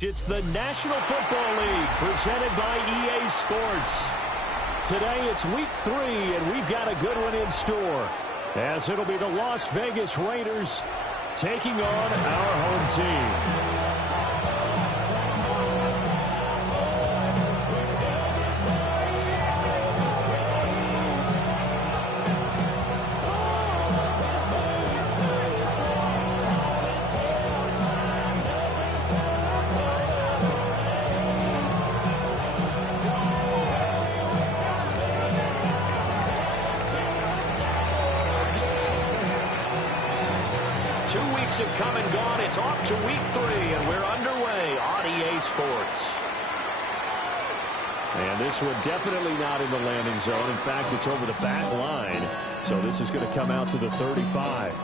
It's the National Football League presented by EA Sports. Today it's week 3, and we've got a good one in store, as it'll be the Las Vegas Raiders taking on our home team. 2 weeks have come and gone. It's off to week 3, and we're underway on EA Sports. And this one definitely not in the landing zone. In fact, it's over the back line. So this is going to come out to the 35.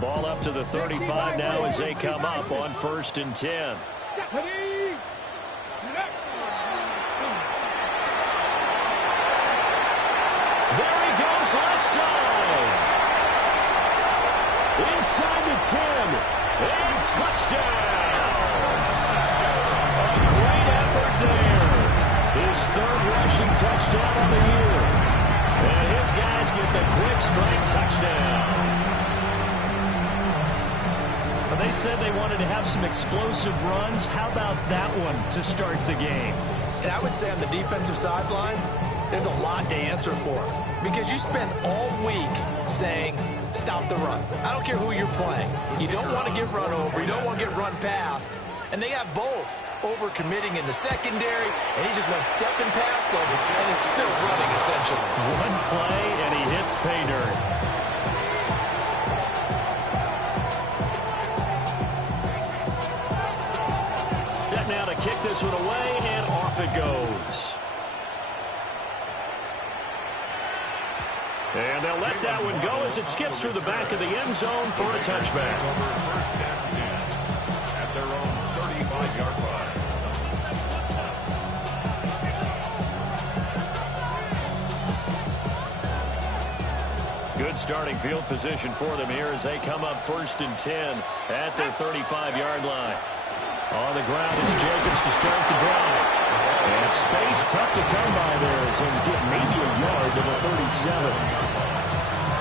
Ball up to the 35 now as they come up on 1st and 10. There he goes, left side. Inside the 10. And touchdown. A great effort there. His 3rd rushing touchdown on the year. And his guys get the quick strike touchdown. They said they wanted to have some explosive runs. How about that one to start the game? And I would say on the defensive sideline, there's a lot to answer for. Because you spend all week saying, stop the run. I don't care who you're playing. You don't want to get run over. You don't want to get run past. And they have both. Over-committing in the secondary, and he just went stepping past them and is still running, essentially. One play, and he hits pay dirt. Now to kick this one away, and off it goes. And they'll let that one go as it skips through the back of the end zone for a touchback. First and 10 at their own 35-yard line. Good starting field position for them here as they come up 1st and 10 at their 35-yard line. On the ground, it's Jacobs to start the drive. And space tough to come by there as he'll get maybe a yard to the 37.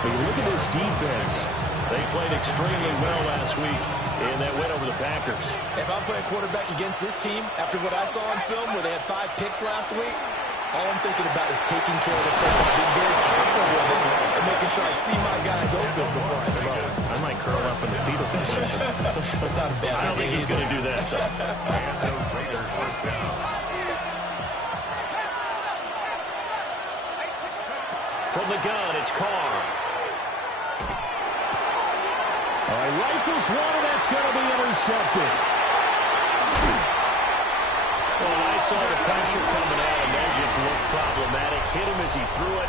But you look at this defense. They played extremely well last week in that win over the Packers. If I'm playing quarterback against this team, after what I saw on film where they had 5 picks last week, all I'm thinking about is taking care of the football, being very careful with it, and making sure I see my guys open before I throw it. I might curl up in the fetal position. That's not a bad idea. I don't think he's going to do that. And the Raiders first down. From the gun, it's Carr. All right, rifles one, and that's going to be intercepted. Well, I saw the pressure coming out, and that just looked problematic. Hit him as he threw it,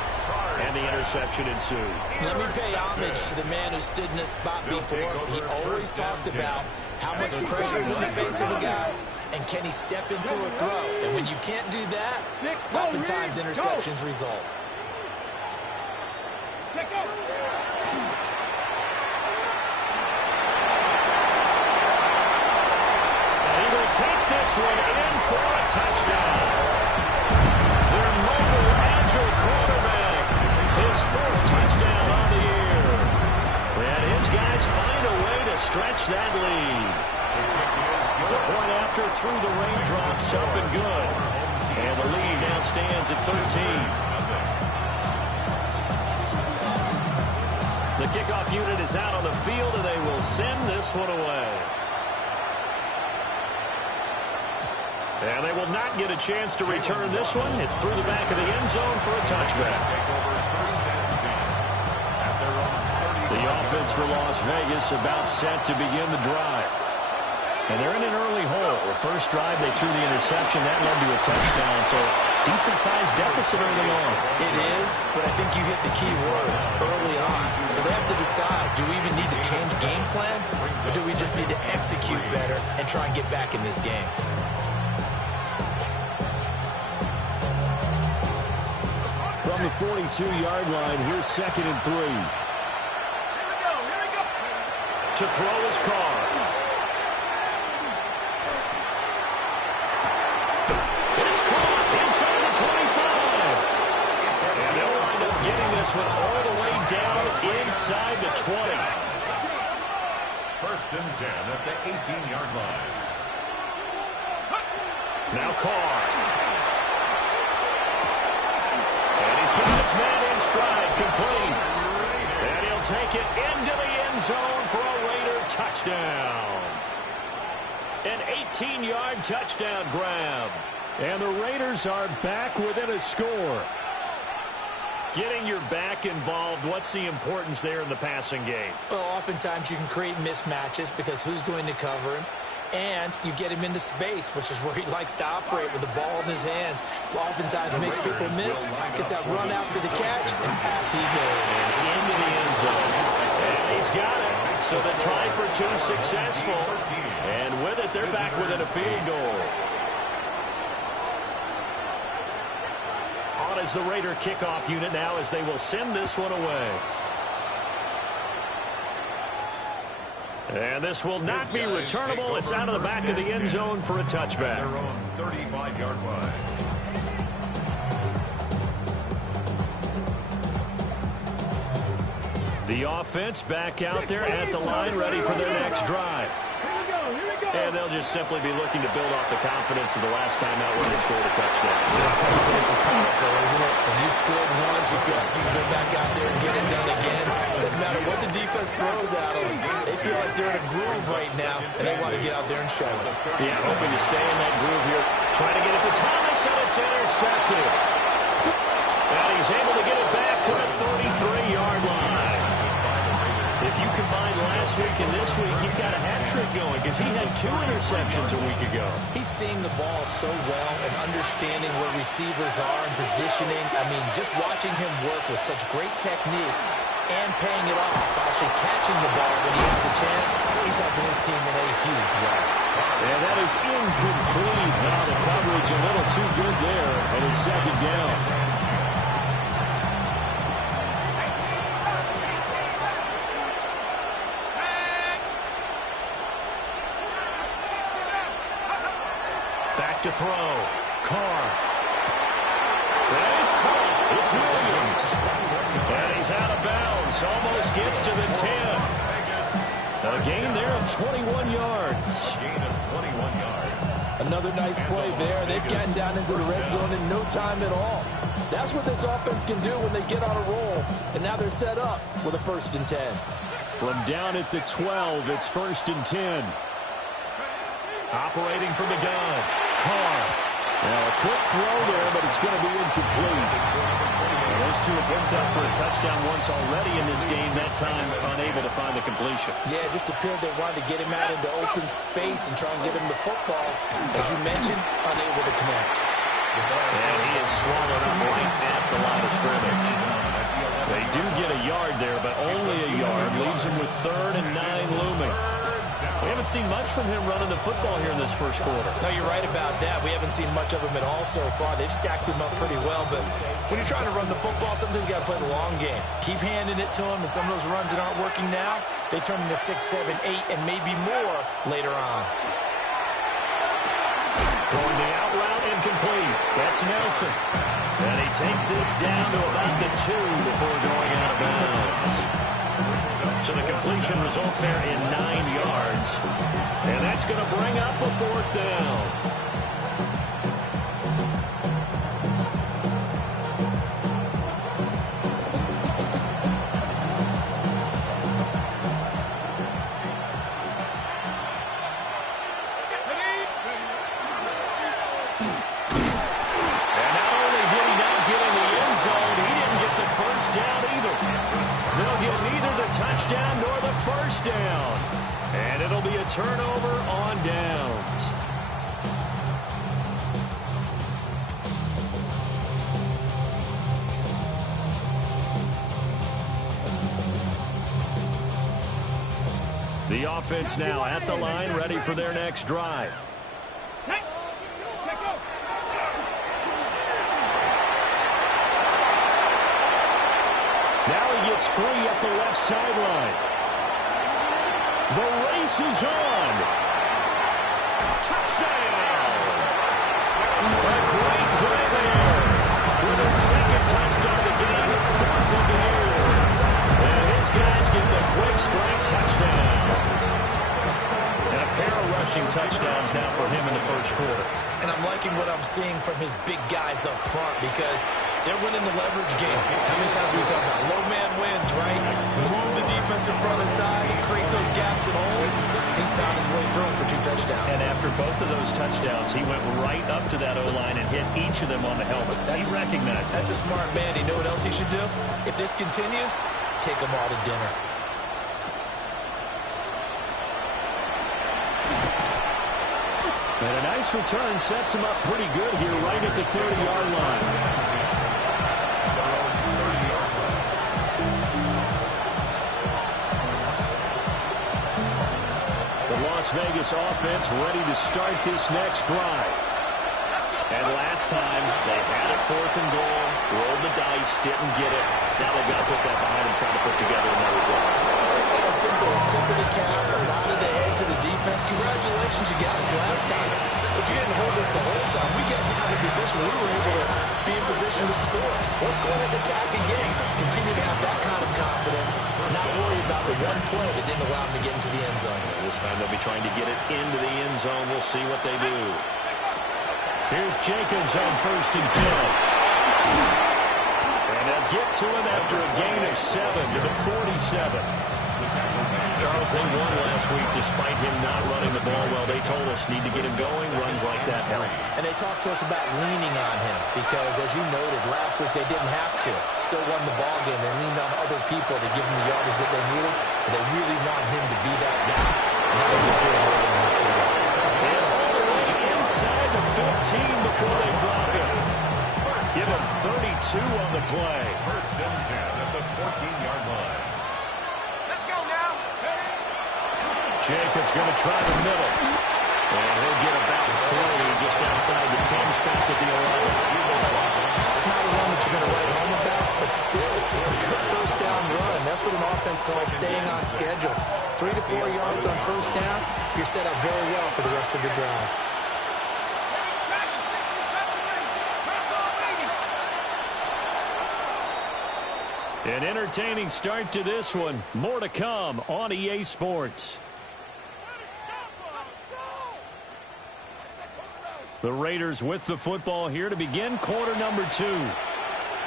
and the interception ensued. Let me pay homage to the man who stood in this spot before. He always talked about how much pressure is in the face of a guy, and can he step into a throw. And when you can't do that, oftentimes interceptions result. Take this one in for a touchdown. Their mobile, agile quarterback. His 4th touchdown on the year. And his guys find a way to stretch that lead. The point after through the raindrops up and good. And the lead now stands at 13. The kickoff unit is out on the field, and they will send this one away. And they will not get a chance to return this one. It's through the back of the end zone for a touchback. The offense for Las Vegas about set to begin the drive. And they're in an early hole. Well, first drive, they threw the interception. That led to a touchdown, so decent-sized deficit early on. It is, but I think you hit the key words early on. So they have to decide, do we even need to change game plan, or do we just need to execute better and try and get back in this game? From the 42-yard line, here's 2nd and 3. To throw his car. It's caught inside the 25. And they'll wind up getting this one all the way down inside the 20. 1st and 10 at the 18-yard line. Now Carr. And he's got his man in stride, complete. And he'll take it into the end zone for a Raider touchdown. An 18-yard touchdown grab. And the Raiders are back within a score. Getting your back involved, what's the importance there in the passing game? Well, oftentimes you can create mismatches because who's going to cover him? And you get him into space, which is where he likes to operate with the ball in his hands. Oftentimes makes people miss, gets that run after the catch, and off he goes. Into the end zone. And he's got it. So the try for 2 successful. And with it, they're back within a field goal. On as the Raider kickoff unit now as they will send this one away. And this will not be returnable. It's out of the back of the end zone for a touchback. Their own 35-yard line. The offense back out there at the line, ready for their next drive. And they'll just simply be looking to build off the confidence of the last time out when they scored a touchdown. Confidence is powerful, isn't it? When you scored once, you feel like you can go back out there and get it done again. Doesn't matter what the defense throws at them. They feel like they're in a groove right now, and they want to get out there and show it. Yeah, hoping to stay in that groove here. Trying to get it to Thomas, and it's intercepted. And he's able to get it back to the 33-yard line. If you combine last week and this week, he's got a hat trick going because he had 2 interceptions a week ago. He's seeing the ball so well and understanding where receivers are and positioning. I mean, just watching him work with such great technique and paying it off, actually catching the ball when he has a chance, he's helping his team in a huge way. And that is incomplete. Now the coverage a little too good there, and it's 2nd down. Back to throw. Carr. That is caught. It's Williams. And he's out of bounds. Almost gets to the 10. A gain there of 21 yards. Gain of 21 yards. Another nice play there. They've gotten down into the red zone in no time at all. That's what this offense can do when they get on a roll. And now they're set up with a 1st and 10. From down at the 12, it's 1st and 10. Operating from the gun. Carr. Now a quick throw there, but it's going to be incomplete. Well, those two have hooked up for a touchdown once already in this game, that time unable to find the completion. Yeah, it just appeared they wanted to get him out into open space and try and get him the football. As you mentioned, unable to connect. And he is swallowed up right at the line of scrimmage. They do get a yard there, but only a yard. Leaves him with 3rd and 9 looming. We haven't seen much from him running the football here in this first quarter. No, you're right about that. We haven't seen much of him at all so far. They've stacked him up pretty well, but when you're trying to run the football, sometimes you got to play the long game. Keep handing it to him, and some of those runs that aren't working now, they turn into 6, 7, 8, and maybe more later on. Throwing the out route incomplete. That's Nelson. And he takes this down to about the 2 before going out of bounds. So the completion results there in 9 yards. And that's going to bring up a 4th down. And not only did he not get in the end zone, he didn't get the first down either. They'll get neither the touchdown nor the first down. And it'll be a turnover on downs. offense now at the line, ready for their next drive. Now he gets free up the left sideline. The race is on. Touchdown! A great play there. With his second touchdown of the game, fourth of the year. And his guys get the quick strike touchdown. And a pair of rushing touchdowns now for him in the first quarter. And I'm liking what I'm seeing from his big guys up front because they're winning the leverage game. How many times we talk about low man wins, right? Move the defensive front aside, create those gaps and holes. He's found his way through them for 2 touchdowns. And after both of those touchdowns, he went right up to that O-line and hit each of them on the helmet. He recognized it. That's a smart man. You know what else he should do? If this continues, take them all to dinner. And a nice return sets him up pretty good here right at the 30-yard line. The Las Vegas offense ready to start this next drive. And last time, they had it 4th and goal, rolled the dice, didn't get it. Now they've got to put that behind them, trying to put together another drive. A simple tip of the cap, a nod of the head to the defense. Congratulations, you got us last time. But you didn't hold us the whole time. We got down in position. We were able to be in position to score. Let's go ahead and attack again. Continue to have that kind of confidence. Not worry about the one play that didn't allow them to get into the end zone. This time they'll be trying to get it into the end zone. We'll see what they do. Here's Jacobs on 1st and 10. And they'll get to him after a gain of 7 to the 47. Charles, they won last week despite him not running the ball well. They told us need to get him going. Runs like that help. And they talked to us about leaning on him because, as you noted, last week they didn't have to. Still won the ball game. They leaned on other people to give them the yardage that they needed. But they really want him to be that guy. And that's what they're doing early in this game. And all the way inside the 15 before they drop him. Give him 32 on the play. 1st and 10 at the 14-yard line. Jacobs going to try the middle. And he'll get about 3 just outside the 10, stopped at the 11. Not one that you're going to write home about, but still a good 1st down run. That's what an offense calls staying on schedule. 3 to 4 yards on 1st down, you're set up very well for the rest of the drive. An entertaining start to this one. More to come on EA Sports. The Raiders with the football here to begin quarter number 2.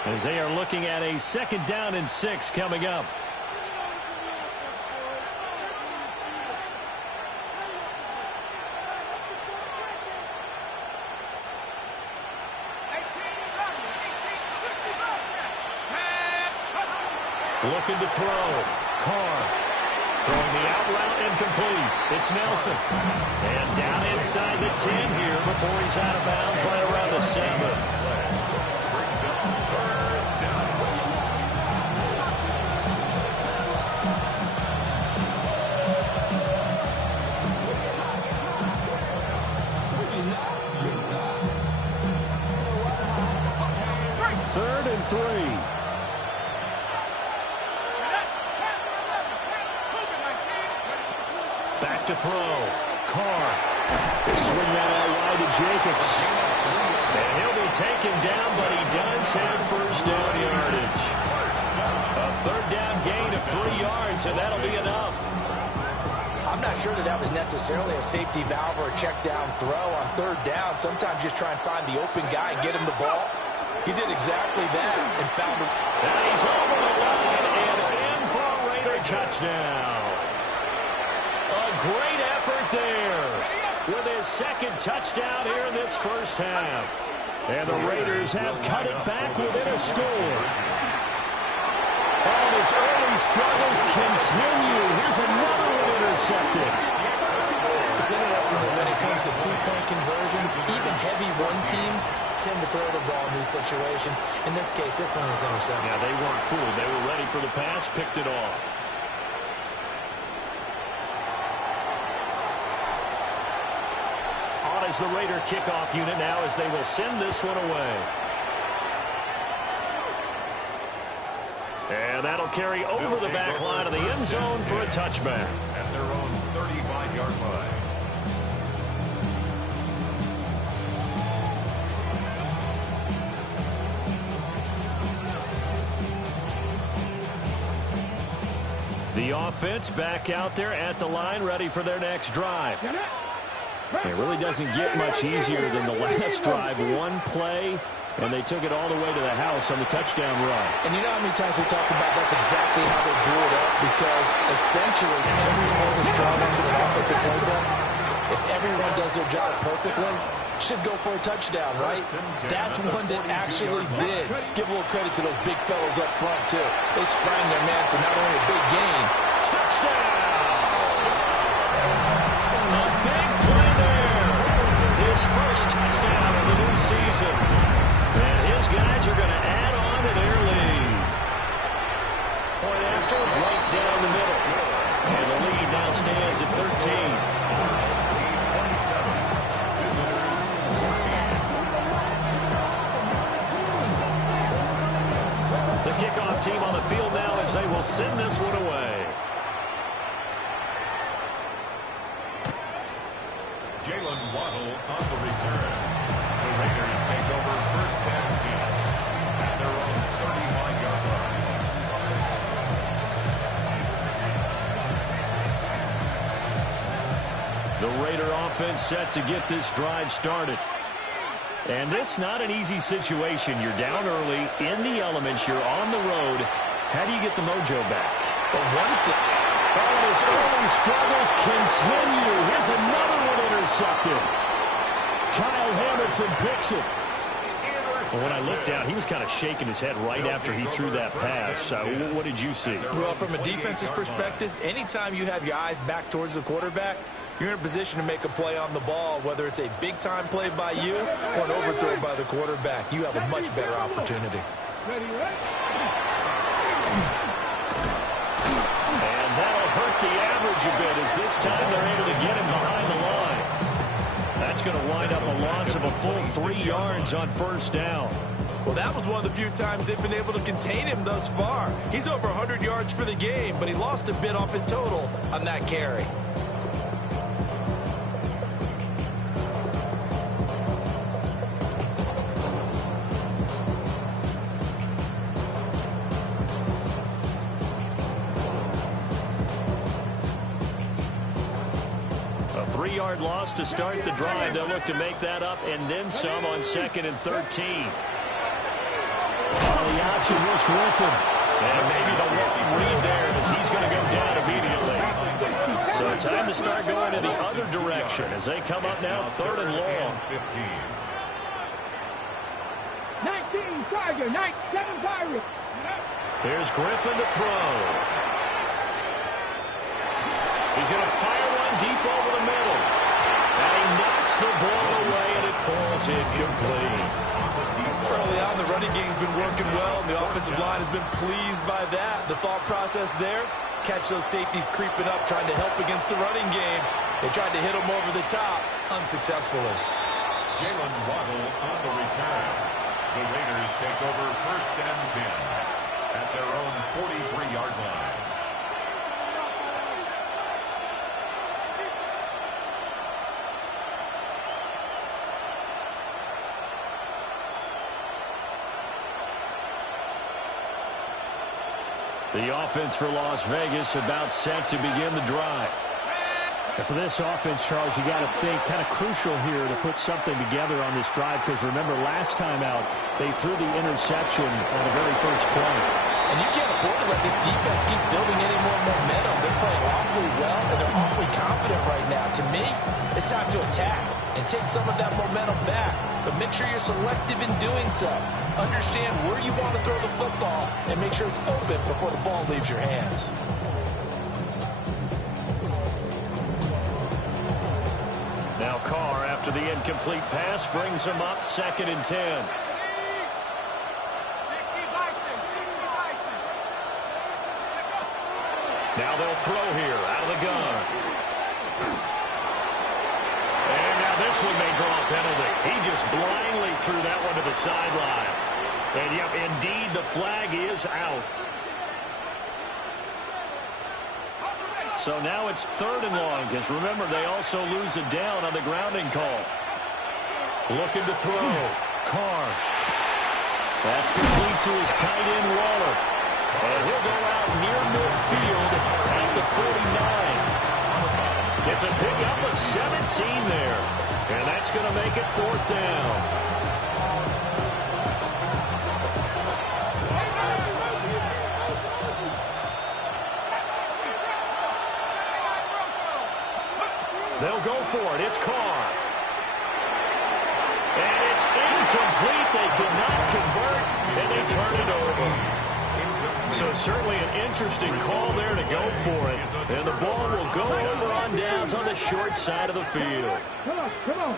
As they are looking at a 2nd down and 6 coming up. Looking to throw. Carr. Throwing the out route incomplete. It's Nelson. And down inside the 10 here before he's out of bounds right around the 7. Third and 3. Back to throw. Carr. Swing that out wide to Jacobs. And he'll be taken down, but he does have 1st down yardage. A 3rd down gain of 3 yards, and that'll be enough. I'm not sure that was necessarily a safety valve or a check down throw on 3rd down. Sometimes just try and find the open guy and get him the ball. He did exactly that and found him. And he's over the line and in for a Raider touchdown. A great effort there with his 2nd touchdown here in this 1st half. And the Raiders have cut it back within a score. All his early struggles continue. Here's another one intercepted. It's interesting that when it comes to 2-point conversions, even heavy run teams tend to throw the ball in these situations. In this case, this one was intercepted. Yeah, they weren't fooled. They were ready for the pass, picked it off. is the Raider kickoff unit now as they will send this one away. And that'll carry over the back line of the end zone for a touchback. At their own 35-yard line. The offense back out there at the line, ready for their next drive. It really doesn't get much easier than the last drive. One play, and they took it all the way to the house on the touchdown run. And you know how many times we talk about that's exactly how they drew it up? Because essentially, every point is drawn into an offensive playbook. If everyone does their job perfectly, should go for a touchdown, right? That's one that actually did. Give a little credit to those big fellows up front, too. They sprang their man for not only a big gain. Touchdown! A big play there. His first touchdown of the new season. And his guys are going to add on to their lead. Point after, right down the middle. And the lead now stands at 13. Kickoff team on the field now as they will send this one away. Jalen Waddle on the return. The Raiders take over first and 10 at their own 35-yard line. The Raider offense set to get this drive started. And this not an easy situation. You're down early, in the elements, you're on the road. How do you get the mojo back? But one thing. Oh, his early struggles continue. Here's another one intercepted. Kyle Hamilton picks it. Well, when I looked down, he was kind of shaking his head right after he threw that pass. What did you see? Well, from a defense's perspective, anytime you have your eyes back towards the quarterback, you're in a position to make a play on the ball, whether it's a big-time play by you or an overthrow by the quarterback. You have a much better opportunity. And that'll hurt the average a bit as this time they're able to get him behind the line. That's going to wind up a loss of a full 3 yards on first down. Well, that was one of the few times they've been able to contain him thus far. He's over 100 yards for the game, but he lost a bit off his total on that carry. A 3-yard loss to start the drive. They'll look to make that up and then some on 2nd and 13. The option was Griffin. And maybe the long read there as he's going to go down immediately. So time to start going in the other direction as they come up now 3rd and long. 19 Tiger, 7 Pirates. Here's Griffin to throw. He's going to fire one deep over the middle. And he knocks the ball away, and it falls incomplete. Early on, the running game's been working well, and the offensive line has been pleased by that. The thought process there, catch those safeties creeping up, trying to help against the running game. They tried to hit them over the top, unsuccessfully. Jalen Waddle on the return. The Raiders take over first and 10 at their own 43-yard line. The offense for Las Vegas about set to begin the drive. And for this offense, Charles, you got to think kind of crucial here to put something together on this drive because remember last time out they threw the interception on the very first play. And you can't afford to let this defense keep building any more momentum. They're playing awfully well, and they're awfully confident right now. To me, it's time to attack and take some of that momentum back. But make sure you're selective in doing so. Understand where you want to throw the football and make sure it's open before the ball leaves your hands. Now Carr, after the incomplete pass, brings him up 2nd and 10. Now they'll throw here out of the gun. And now this one may draw a penalty. He just blindly threw that one to the sideline. And, yep, indeed, the flag is out. So now it's 3rd and long, because remember, they also lose a down on the grounding call. Looking to throw. Carr. That's complete to his tight end, Waller. And he'll go out near midfield at the 49. It's a pickup of 17 there. And that's going to make it 4th down. They'll go for it. It's Carr. And it's incomplete. They cannot convert, and they turn it over. So certainly an interesting call there to go for it. And the ball will go over on downs on the short side of the field. Come on, go!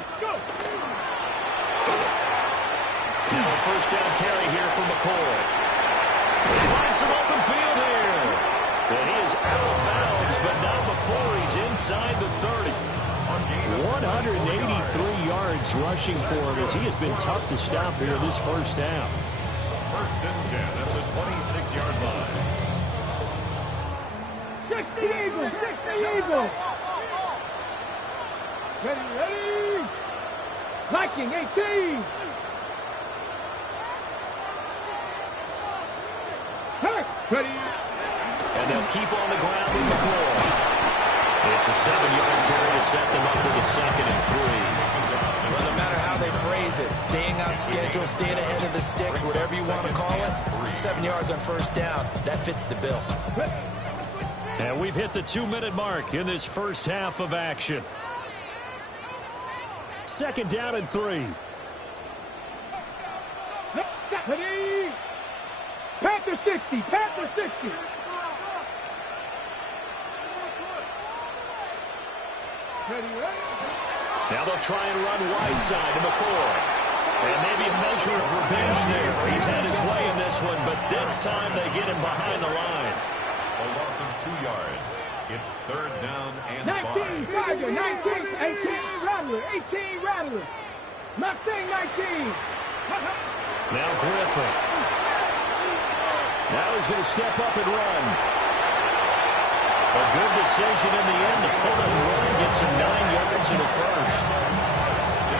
Now a 1st down carry here for McCoy. He finds some open field here. And he is out of bounds, but not before he's inside the 30. 183 yards rushing for him as he has been tough to stop here this 1st half. 1st and 10 at the 26-yard line. 60 Eagles! 60 Eagles! Ready! Viking 18! Ready! And they'll keep on the ground with McCoy. It's a 7-yard carry to set them up with a 2nd and 3. Well, no matter how they phrase it, staying on schedule, staying ahead of the sticks, whatever you want to call it, 7 yards on 1st down, that fits the bill. And we've hit the 2-minute mark in this 1st half of action. 2nd down and 3. Ready! Panther 60! Panther 60! Now they'll try and run wide side to McCoy. And maybe a measure of revenge there. He's had his way in this one, but this time they get him behind the line. A loss of 2 yards. It's 3rd down and 19 Tiger, 19, 18 Rattler, 18 Rattler. Mustang 19. Now Griffin. Now he's going to step up and run. A good decision in the end to pull it and run and get some 9 yards in the 1st.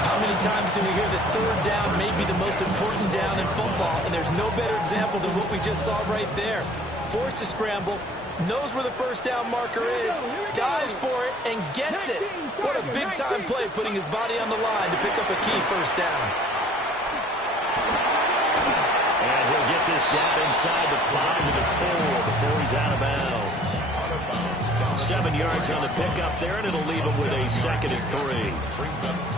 How many times do we hear that 3rd down may be the most important down in football, and there's no better example than what we just saw right there. Forced to scramble, knows where the 1st down marker is, dives for it, and gets it. What a big-time play, putting his body on the line to pick up a key 1st down. And he'll get this down inside the 5 to the 4 before he's out of bounds. 7 yards on the pickup there, and it'll leave him with a 2nd and 3.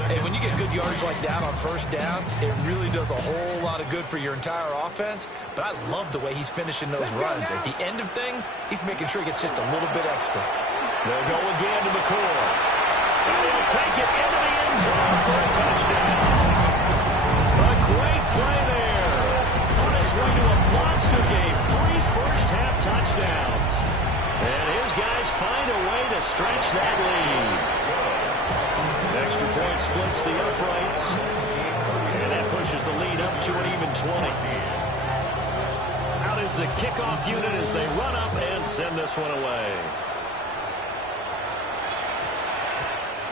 Hey, when you get good yardage like that on 1st down, it really does a whole lot of good for your entire offense. But I love the way he's finishing those runs. At the end of things, he's making sure he gets just a little bit extra. They'll go again to McCoy. And he'll take it into the end zone for a touchdown. A great play there. On his way to a monster game. 3 first-half touchdowns. And his guys find a way to stretch that lead. Extra point splits the uprights. And that pushes the lead up to an even 20. Out is the kickoff unit as they run up and send this one away.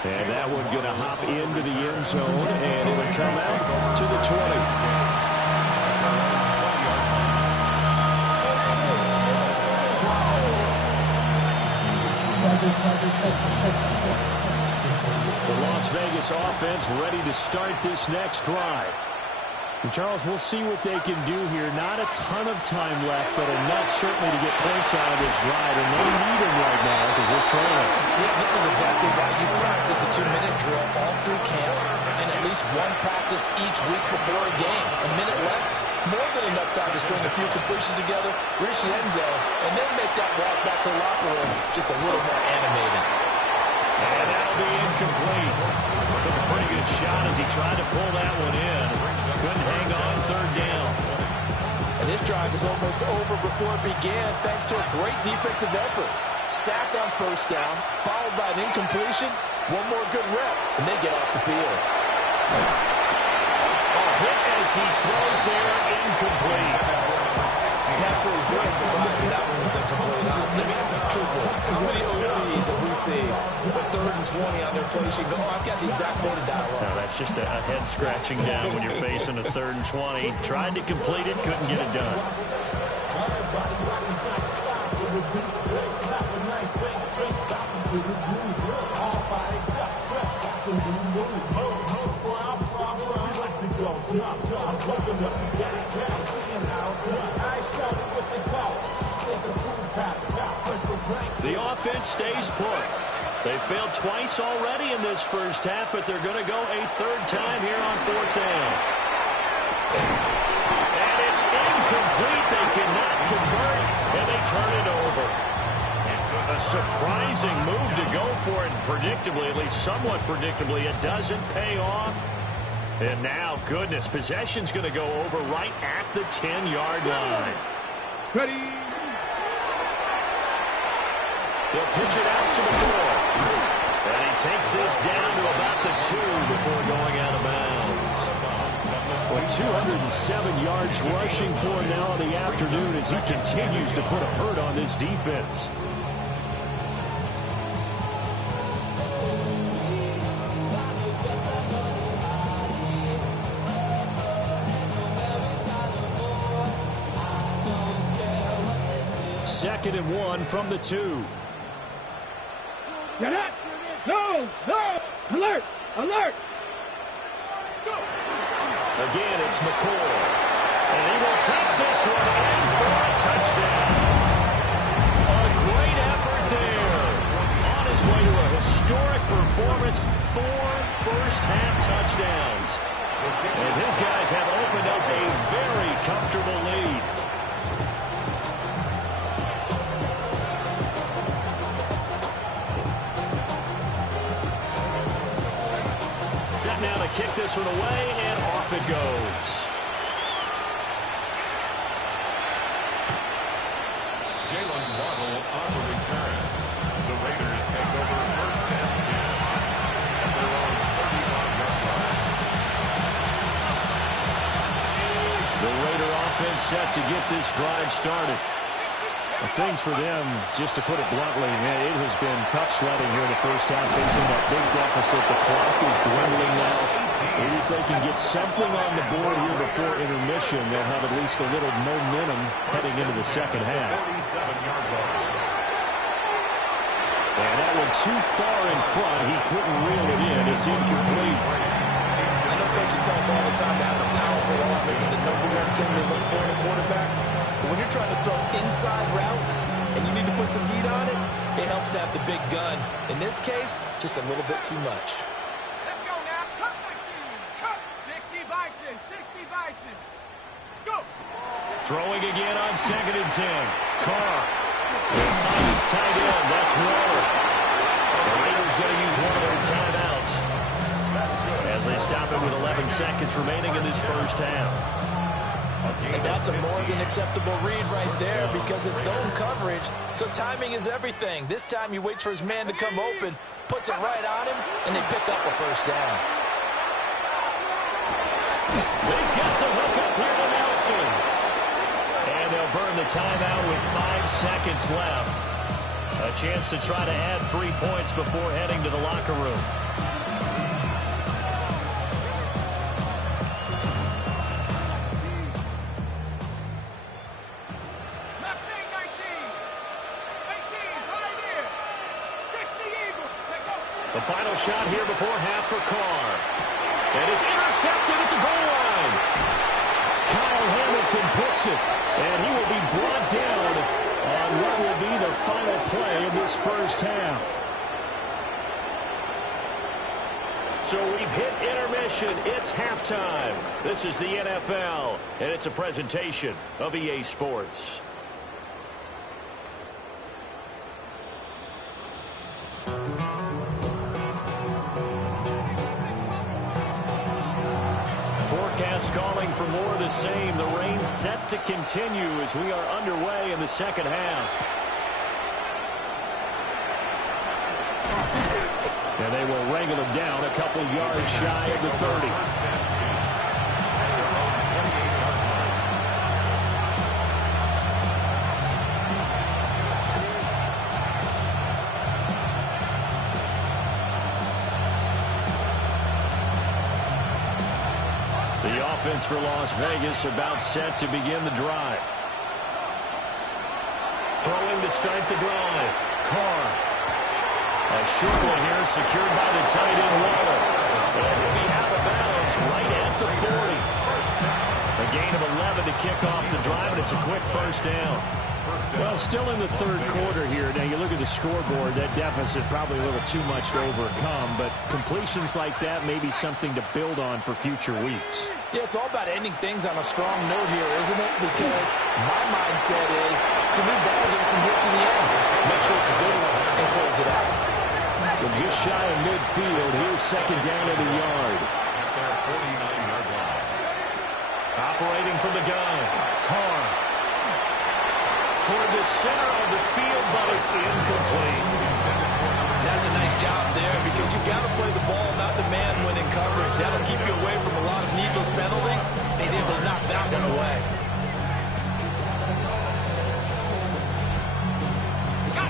And that one going to hop into the end zone, and it would come out to the 20. The Las Vegas offense ready to start this next drive. And Charles, we'll see what they can do here. Not a ton of time left, but enough certainly to get points out of this drive. And they need them right now because they're trailing. Yeah, this is exactly right. You practice a 2-minute drill all through camp and at least one practice each week before a game. A minute left, more than enough time to string a few completions together, reach the end zone, and then make that walk back to the locker room just a little more animated. And that'll be incomplete. Took a pretty good shot as he tried to pull that one in. Couldn't hang on 3rd down. And this drive is almost over before it began thanks to a great defensive effort. Sack on first down, followed by an incompletion. One more good rep, and they get off the field. A hit as he throws there, incomplete. Absolutely zero surprise that one was incomplete. Let me be truthful. How many OCs have we seen with 3rd and 20 on their play sheet go, oh, I've got the exact play to dial up? No, that's just a head-scratching down when you're facing a 3rd and 20. Tried to complete it, couldn't get it done. The offense stays put. They failed twice already in this first half, but they're going to go a 3rd time here on 4th down. And it's incomplete. They cannot convert, and they turn it over. A surprising move to go for it, predictably, at least somewhat predictably. It doesn't pay off. And now, goodness, possession's going to go over right at the 10-yard line. Ready. They'll pitch it out to the 4. And he takes this down to about the 2 before going out of bounds. Well, 207 yards rushing for him now in the afternoon as he continues to put a hurt on this defense. Second and 1 from the 2. Get up. No. Alert. Again, it's McCoy. And he will take this one in for a touchdown. A great effort there. On his way to a historic performance, 4 first-half touchdowns. As his guys have opened up a very comfortable lead. Now to kick this one away, and off it goes. Jalen Waddle on the return. The Raiders take over 1st and 10 at their own 35-yard line. The Raider offense set to get this drive started. Things for them, just to put it bluntly, man, it has been tough sledding here in the first half, facing that big deficit. The clock is dwindling now. Maybe if they can get something on the board here before intermission, they'll have at least a little momentum heading into the second half. 47-yard line. And that one too far in front. He couldn't reel it in. It's incomplete. I know coaches tell us all the time that having a powerful arm isn't the #1 thing they look for in a quarterback. When you're trying to throw inside routes and you need to put some heat on it, it helps to have the big gun. In this case, just a little bit too much. Let's go now. Cut my team. Cut. 60 Bison. 60 Bison. Go. Throwing again on 2nd and 10. Carr. Will find his tight end. That's Waller. The Raiders going to use one of their timeouts as they stop it with 11 seconds remaining in this first half. And that's a more than acceptable read right there because it's zone coverage, so timing is everything. This time he waits for his man to come open, puts it right on him, and they pick up a first down. He's got the hook up here to Nelson. And they'll burn the timeout with 5 seconds left. A chance to try to add 3 points before heading to the locker room. The final shot here before half for Carr. And it's intercepted at the goal line. Kyle Hamilton picks it. And he will be brought down on what will be the final play of this first half. So we've hit intermission. It's halftime. This is the NFL, and it's a presentation of EA Sports. Forecast calling for more of the same. The rain set to continue as we are underway in the second half. And they will wrangle him down a couple yards shy of the 30. The offense for Las Vegas about set to begin the drive. Throwing to start the drive. Carr. A short one here secured by the tight end Waddle. And he'll be out of bounds right at the 40. A gain of 11 to kick off the drive, and it's a quick first down. Well, still in the third quarter here. Now, you look at the scoreboard, that deficit probably a little too much to overcome, but completions like that may be something to build on for future weeks. Yeah, it's all about ending things on a strong note here, isn't it? Because my mindset is it's a new ball game from here to the end. Make sure it's a good one and close it out. Well, just shy of midfield. Here's second down at the yard. At their 49-yard line. Operating from the gun. Carr. Toward the center of the field, but it's incomplete. That's a nice job there because you've got to play the ball, not the man when in coverage. That'll keep you away from a lot of needless penalties, and he's able to knock that one away.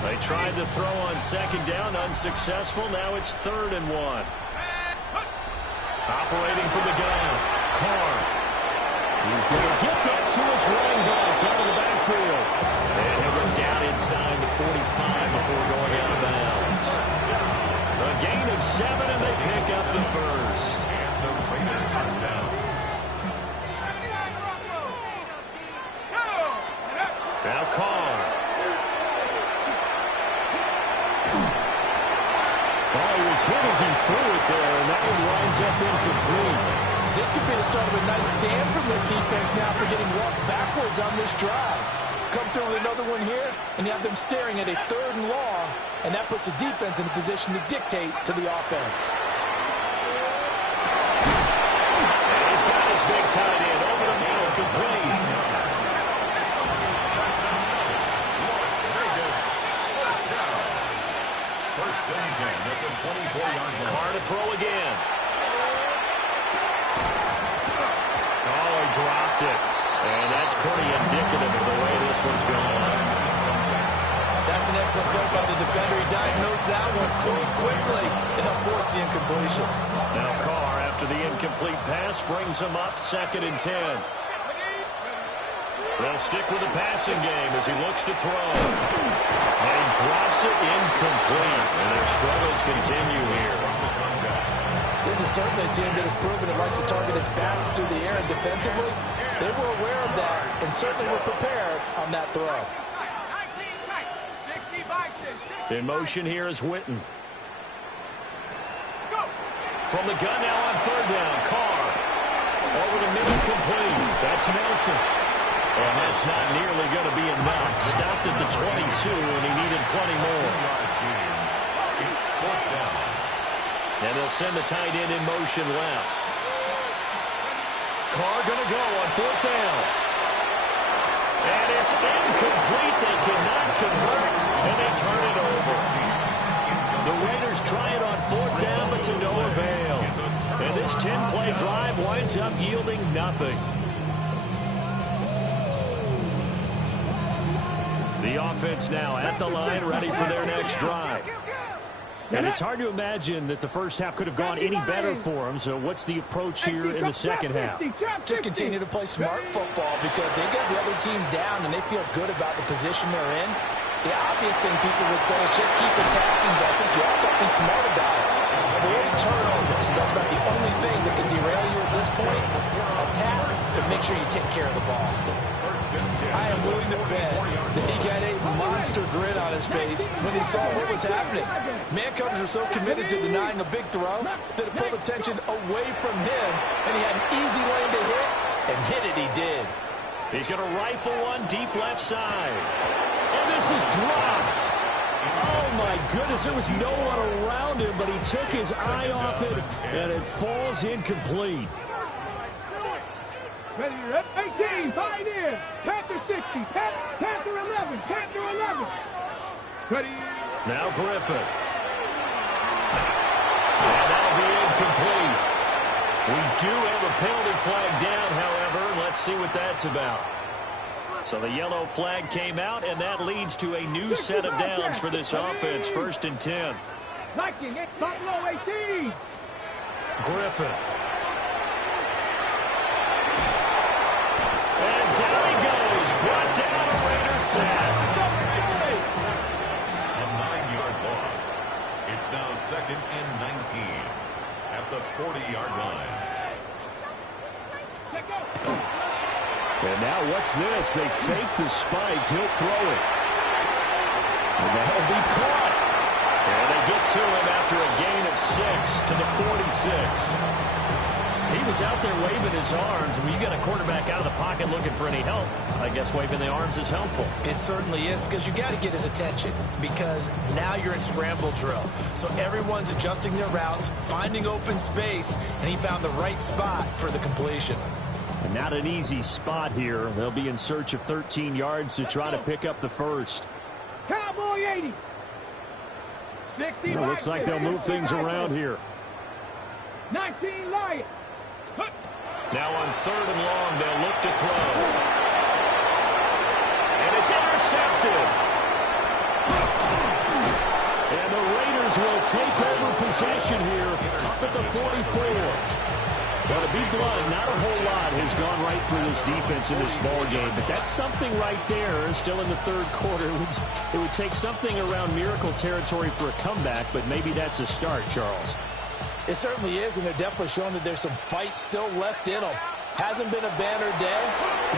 They tried to throw on second down, unsuccessful. Now it's 3rd and 1. Operating from the gun. Carr. He's going to get that to his running back out of the backfield. And he'll go down inside the 45 before going out of bounds. A gain of 7, and they pick up the first. And the Raiders touchdown. Now Carr. Oh, he was hit as he threw it there, and that one winds up incomplete. This could be the start of a nice stand from this defense now for getting walked backwards on this drive. Come through with another one here, and you have them staring at a 3rd and long, and that puts the defense in a position to dictate to the offense. And he's got his big tight end over the middle, complete. Las Vegas, first down. First and 10 at the 24-yard line. Carr to throw again. Oh, he dropped it. And that's pretty indicative of the way this one's going. That's an excellent play by the defender. He diagnosed that one, closed quickly, and helped force the incompletion. Now Carr, after the incomplete pass, brings him up 2nd and 10. They'll stick with the passing game as he looks to throw. And he drops it incomplete. And their struggles continue here. This is certainly a team that has proven it likes to target its backs through the air, and defensively, they were aware of that and certainly were prepared on that throw. In motion here is Witten. From the gun now on 3rd down. Carr. Over the middle, complete. That's Nelson. And that's not nearly going to be enough. Stopped at the 22, and he needed plenty more. It's 4th down. And they'll send the tight end in motion left. Carr going to go on 4th down. And it's incomplete. They cannot convert, and they turn it over. The Raiders try it on 4th down, but to no avail. And this 10-play drive winds up yielding nothing. The offense now at the line, ready for their next drive. And it's hard to imagine that the first half could have gone any better for them. So what's the approach here in the second half? Just continue to play smart football because they got the other team down and they feel good about the position they're in. The obvious thing people would say is just keep attacking, but I think you also have to be smart about it. Avoid turnovers. That's about the only thing that can derail you at this point. Attack, but make sure you take care of the ball. I am willing to bet that he got a monster grin on his face when he saw what was happening. Man coverage are so committed to denying a big throw that it pulled attention away from him, and he had an easy lane to hit, and hit it he did. He's going to rifle one deep left side. And this is dropped. Oh, my goodness. There was no one around him, but he took his eye off it, and it falls incomplete. Ready, 18, Pioneer, Panther 60, Panther 11, Panther 11. Ready. Now Griffin. be incomplete. We do have a penalty flag down, however. Let's see what that's about. So the yellow flag came out, and that leads to a new set of downs for this offense. 1st and 10. Liking it, Buffalo 18. Griffin. And down he goes. Brought down a Raiders sack. A 9-yard loss. It's now 2nd and 19 at the 40-yard line. And now what's this? They fake the spike. He'll throw it. And that'll be caught. And they get to him after a gain of 6 to the 46. He was out there waving his arms. When you got a quarterback out of the pocket looking for any help, I guess waving the arms is helpful. It certainly is, because you got to get his attention, because now you're in scramble drill. So everyone's adjusting their routes, finding open space, and he found the right spot for the completion. And not an easy spot here. They'll be in search of 13 yards to try to pick up the first. Cowboy 80. 60. It looks like they'll move things around here. 19 Lions. Now on 3rd and long, they'll look to throw. And it's intercepted. And the Raiders will take over possession here up at the 44. Well, to be blunt, not a whole lot has gone right for this defense in this ball game, but that's something right there. Still in the 3rd quarter. It would take something around miracle territory for a comeback, but maybe that's a start, Charles. It certainly is, and they're definitely showing that there's some fight still left in them. Hasn't been a banner day.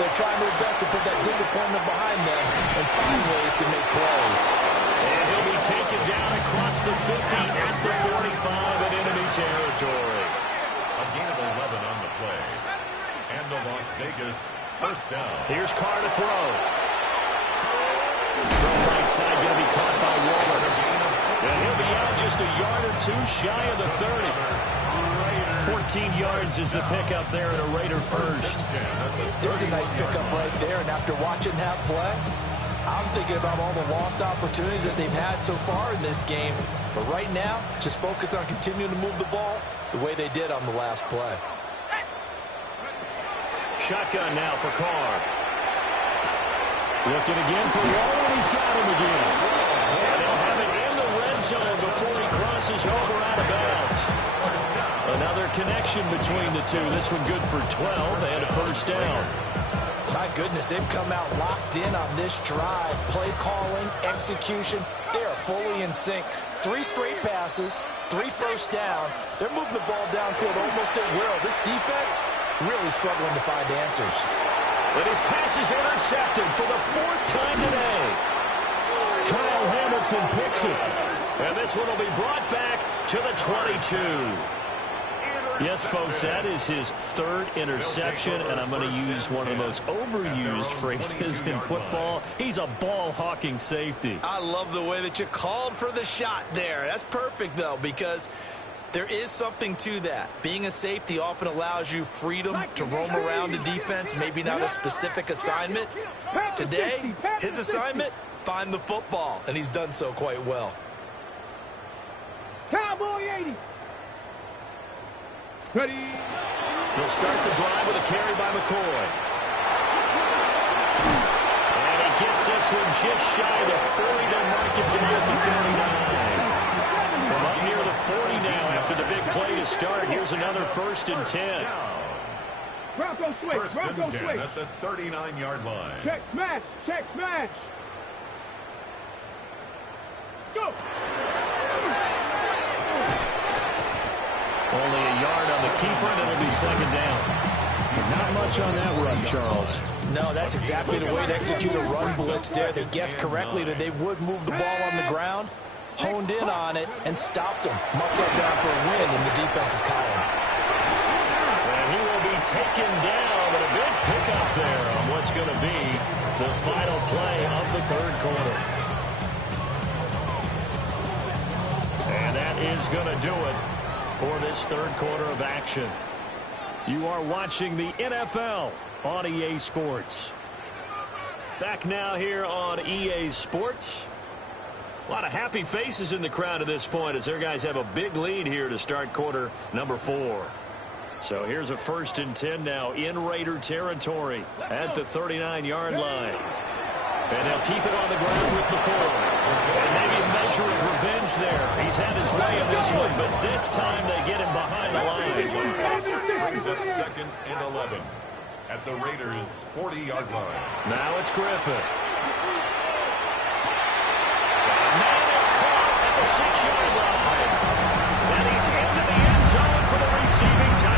They're trying their best to put that disappointment behind them and find ways to make plays. And he'll be taken down across the 50 at the 45 in enemy territory. A gain of 11 on the play. And the Las Vegas first down. Here's Carr to throw. From right side, going to be caught by Waller. And he'll be out just a yard or two shy of the 30. 14 yards is the pickup there at a Raider first. It was a nice pickup right there, and after watching that play, I'm thinking about all the lost opportunities that they've had so far in this game. But right now, just focus on continuing to move the ball the way they did on the last play. Shotgun now for Carr. Looking again for Waller, and he's got him again. And they'll have it in the red zone before he crosses over out of bounds. Another connection between the two. This one good for 12 and a first down. My goodness, they've come out locked in on this drive. Play calling, execution, they are fully in sync. 3 straight passes, 3 first downs. They're moving the ball downfield almost at will. This defense really struggling to find answers. And his pass is intercepted for the 4th time today. Kyle Hamilton picks it. And this one will be brought back to the 22. Yes, folks, that is his 3rd interception, and I'm going to use one of the most overused phrases in football. He's a ball-hawking safety. I love the way that you called for the shot there. That's perfect, though, because there is something to that. Being a safety often allows you freedom to roam around the defense, maybe not a specific assignment. Today, his assignment, find the football, and he's done so quite well. Cowboy 80. Ready. He'll start the drive with a carry by McCoy. And he gets this one just shy of the 40 to mark it down at the 39. From up near the 40 now after the big play to start. Here's another 1st and 10. Bronco switch. First and Bronco 10 switch. at the 39-yard line. Check smash. Check smash. Go. Only a yard on the keeper, and it'll be 2nd down. Not much on that run, Charles. No, that's exactly the way to execute a run blitz there. They guessed correctly that they would move the ball on the ground, honed in on it, and stopped them. Mucked that down for a win in the defense's column. And he will be taken down, but a big pickup there on what's going to be the final play of the 3rd quarter. And that is going to do it for this 3rd quarter of action. You are watching the NFL on EA Sports. Back now here on EA Sports. A lot of happy faces in the crowd at this point as their guys have a big lead here to start quarter number 4. So here's a 1st and 10 now in Raider territory at the 39-yard line. And they'll keep it on the ground with McCoy. And maybe a measure of revenge there. He's had his way in this one, but this time they get him behind the line. Brings up 2nd and 11 at the Raiders' 40-yard line. Now it's Griffin.